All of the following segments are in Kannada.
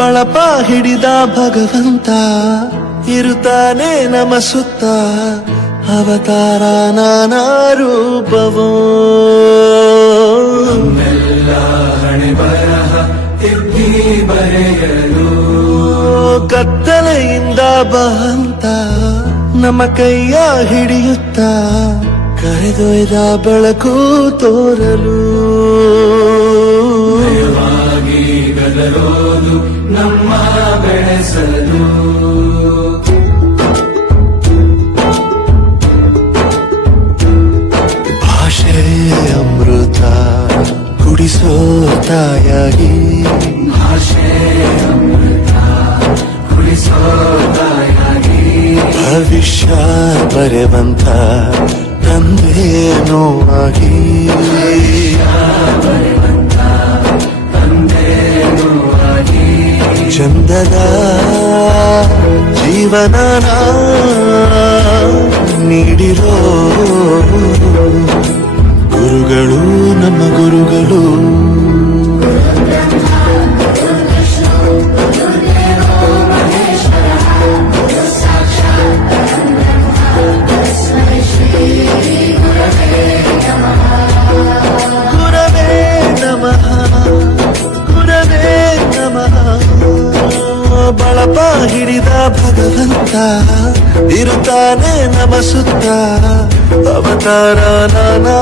ಬಳಪ ಹಿಡಿದ ಭಗವಂತ ಇರುತ್ತಾನೆ ನಮ ಸುತ್ತ ಅವತಾರ ನಾನಾ ರೂಪವೋ ನಮ್ಮೆಲ್ಲ ಹಣೆ ಬರಹ ತಿದ್ದಿ ಬರೆಯಲು ಕತ್ತಲೆಯಿಂದ ಬಂತ ನಮ್ಮ ಕೈಯ ಹಿಡಿಯುತ್ತ ಕರೆದೊಯ್ದ ಬೆಳಕು ತೋರಲು ಭಯವಾಗಿ ಗದರೋದು ನಮ್ಮ ಬೆಳೆಸಲು ಭಾಷೆ ಅಮೃತ ಕುಡಿಸೋ ತಾಯಾಗಿ ಭಾಷೆ ಅಮೃತ ಕುಡಿಸೋ ತಾಯಾಗಿ ಭವಿಷ್ಯ ಬರೆವಂತ ತಂದೇನೋ ಆಗಿ ಚಂದದ ಜೀವನ ನೀಡಿರೋ ಗುರುಗಳು ನಮ್ಮ ಗುರುಗಳು ಗುರವೇ ನಮಃ ಗುರವೇ ನಮಃ ಬಳಪ ಹಿಡಿದ ಭಗವಂತ ಇರುತ್ತಾನೆ ನಮ ಸುತ್ತ ಅವತಾರ ನಾನಾ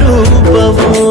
ರೂಪವೋ